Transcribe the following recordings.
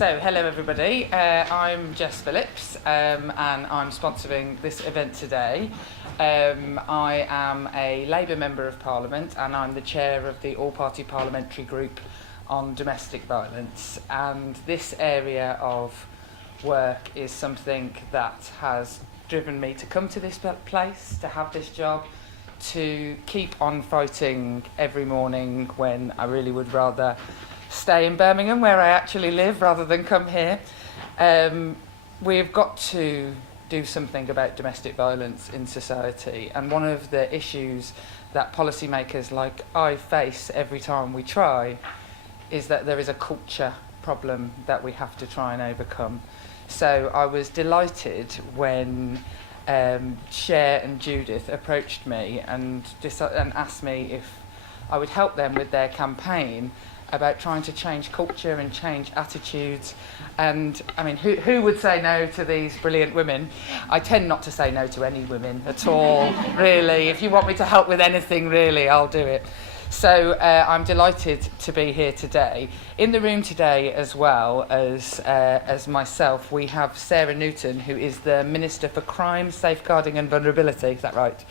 So, hello everybody, I'm Jess Phillips and I'm sponsoring this event today. I am a Labour Member of Parliament and I'm the chair of the all-party parliamentary group on domestic violence, and this area of work is something that has driven me to come to this place, to have this job, to keep on fighting every morning when I really would rather stay in Birmingham, where I actually live, rather than come here. We've got to do something about domestic violence in society, and one of the issues that policymakers like I face every time we try is that there is a culture problem that we have to try and overcome. So I was delighted when Cher and Judith approached me and asked me if I would help them with their campaign about trying to change culture and change attitudes. And I mean, who would say no to these brilliant women? I tend not to say no to any women at all, really. If you want me to help with anything, really, I'll do it. So I'm delighted to be here today. In the room today, as well as myself, we have Sarah Newton, who is the Minister for Crime, Safeguarding and Vulnerability. Is that right?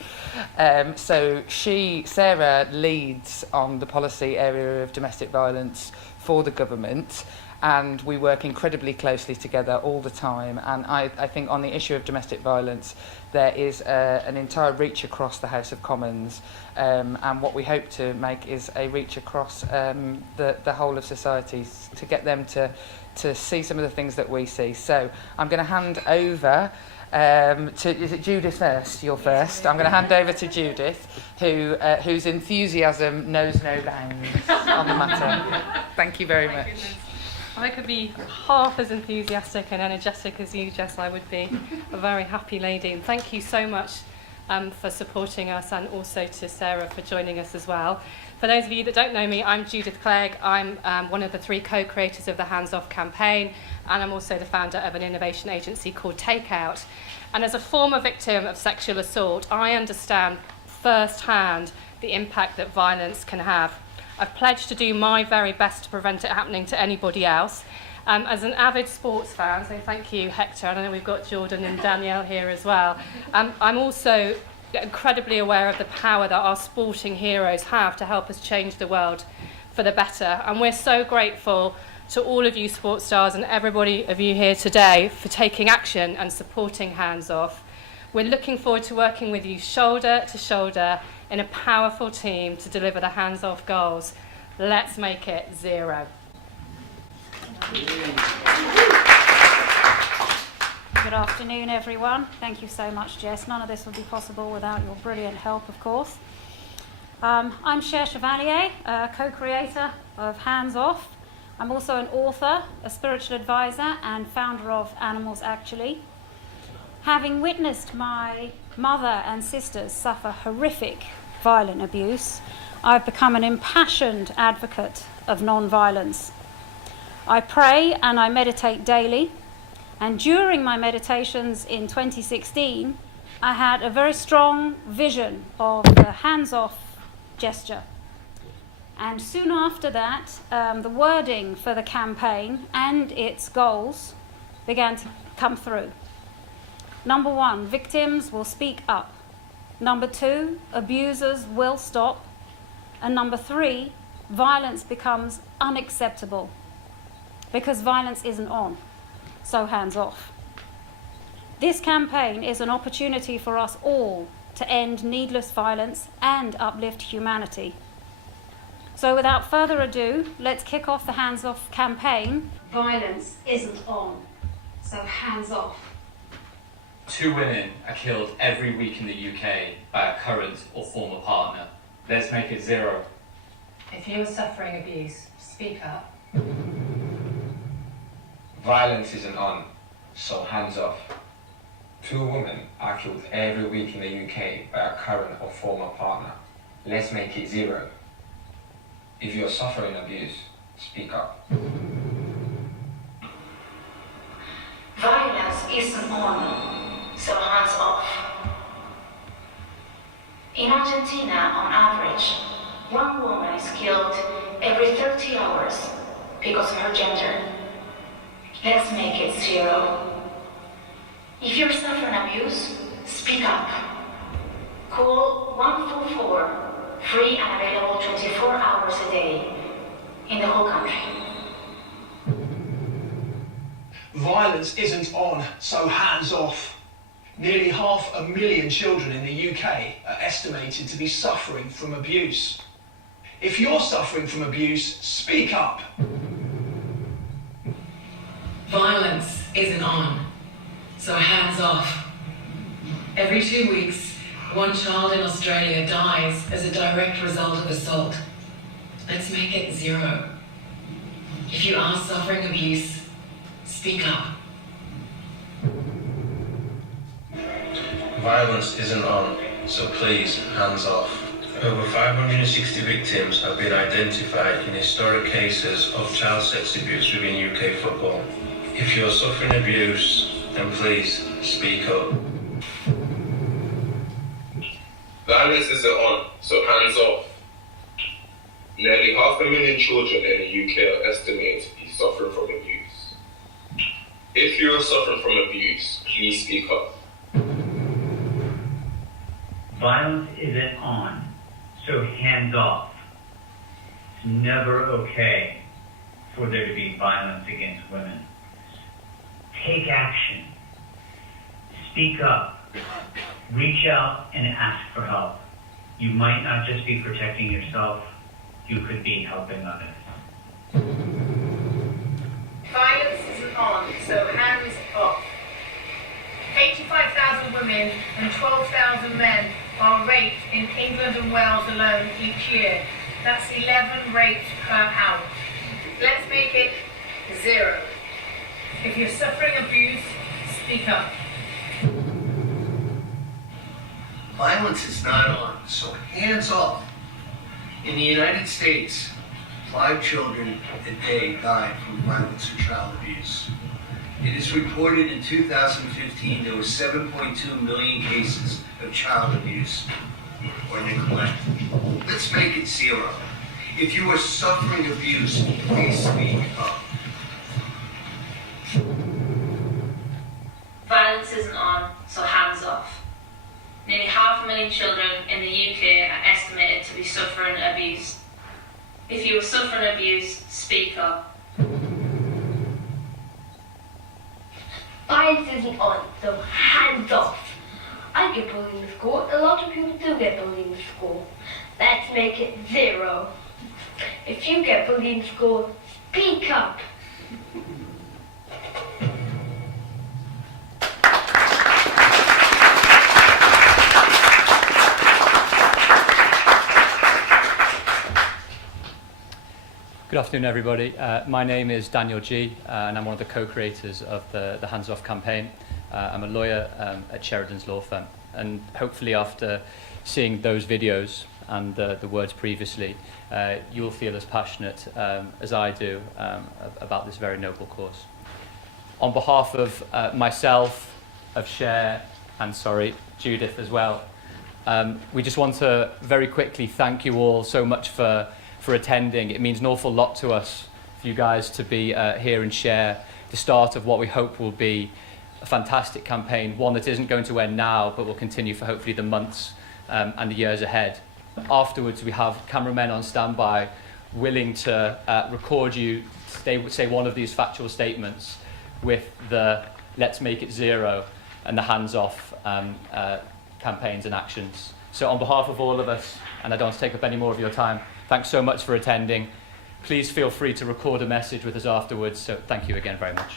So Sarah leads on the policy area of domestic violence for the government, and we work incredibly closely together all the time. And I think on the issue of domestic violence, there is an entire reach across the House of Commons, and what we hope to make is a reach across the whole of society to get them to see some of the things that we see. So I'm going to hand over is it Judith first? You're first. I'm going to hand over to Judith, whose enthusiasm knows no bounds on the matter. Thank you very much. Goodness. If I could be half as enthusiastic and energetic as you, Jess, I would be a very happy lady. And thank you so much for supporting us, and also to Sarah for joining us as well. For those of you that don't know me, I'm Judith Clegg. I'm one of the 3 co-creators of the HANDSOFF campaign, and I'm also the founder of an innovation agency called Takeout. And as a former victim of sexual assault, I understand firsthand the impact that violence can have. I've pledged to do my very best to prevent it happening to anybody else. As an avid sports fan, so thank you, Hector, and I know we've got Jordan and Danielle here as well. I'm also incredibly aware of the power that our sporting heroes have to help us change the world for the better. And we're so grateful to all of you sports stars and everybody of you here today for taking action and supporting Hands Off. We're looking forward to working with you shoulder to shoulder in a powerful team to deliver the Hands Off goals. Let's make it 0. Good afternoon, everyone. Thank you so much, Jess. None of this would be possible without your brilliant help, of course. I'm Cher Chevalier, co-creator of Hands Off. I'm also an author, a spiritual advisor, and founder of Animals Actually. Having witnessed my mother and sisters suffer horrific violent abuse, I've become an impassioned advocate of non-violence. I pray and I meditate daily, and during my meditations in 2016, I had a very strong vision of the hands-off gesture. And soon after that, the wording for the campaign and its goals began to come through. Number 1, victims will speak up. Number 2, abusers will stop. And number 3, violence becomes unacceptable because violence isn't on, so hands off. This campaign is an opportunity for us all to end needless violence and uplift humanity. So without further ado, let's kick off the Hands Off campaign. Violence isn't on, so hands off. 2 women are killed every week in the UK by a current or former partner. Let's make it 0. If you are suffering abuse, speak up. Violence isn't on, so hands off. 2 women are killed every week in the UK by a current or former partner. Let's make it 0. If you're suffering abuse, speak up. Violence isn't on, so hands off. In Argentina, on average, 1 woman is killed every 30 hours because of her gender. Let's make it 0. If you're suffering abuse, speak up. Call 144, free and available 24 hours a day in the whole country. Violence isn't on, so hands off. Nearly 500,000 children in the UK are estimated to be suffering from abuse. If you're suffering from abuse, speak up. Violence isn't on, so hands off. Every 2 weeks, one child in Australia dies as a direct result of assault. Let's make it 0. If you are suffering abuse, speak up. Violence isn't on, so please, hands off. Over 560 victims have been identified in historic cases of child sex abuse within UK football. If you're suffering abuse, then please, speak up. Violence isn't on, so hands off. Nearly 500,000 children in the UK are estimated to be suffering from abuse. If you are suffering from abuse, please speak up. Violence isn't on, so hands off. It's never okay for there to be violence against women. Take action. Speak up. Reach out and ask for help. You might not just be protecting yourself, you could be helping others. Violence isn't on, so hands off. 85,000 women and 12,000 men are raped in England and Wales alone each year. That's 11 rapes per hour. Let's make it 0. If you're suffering abuse, speak up. Violence is not on, so hands off. In the United States, 5 children a day die from violence or child abuse. It is reported in 2015 there were 7.2 million cases of child abuse or neglect. Let's make it 0. If you are suffering abuse, please speak up. Violence isn't on, so hands off. Nearly 500,000 children in the UK are estimated to be suffering abuse. If you are suffering abuse, speak up. Violence isn't on, so hands off. I get bullied in school, a lot of people do get bullied in school. Let's make it 0. If you get bullied in school, speak up. Good afternoon, everybody. My name is Daniel G, and I'm one of the co-creators of the Hands Off campaign. I'm a lawyer at Sheridan's law firm, and hopefully after seeing those videos and the words previously, you'll feel as passionate as I do about this very noble cause. On behalf of myself, of Cher, and Judith as well, we just want to very quickly thank you all so much for attending. It means an awful lot to us for you guys to be here and share the start of what we hope will be a fantastic campaign, one that isn't going to end now but will continue for hopefully the months and the years ahead. Afterwards we have cameramen on standby willing to record you say one of these factual statements with the Let's Make It 0 and the Hands Off campaigns and actions. So on behalf of all of us, and I don't want to take up any more of your time, thanks so much for attending. Please feel free to record a message with us afterwards. So thank you again very much.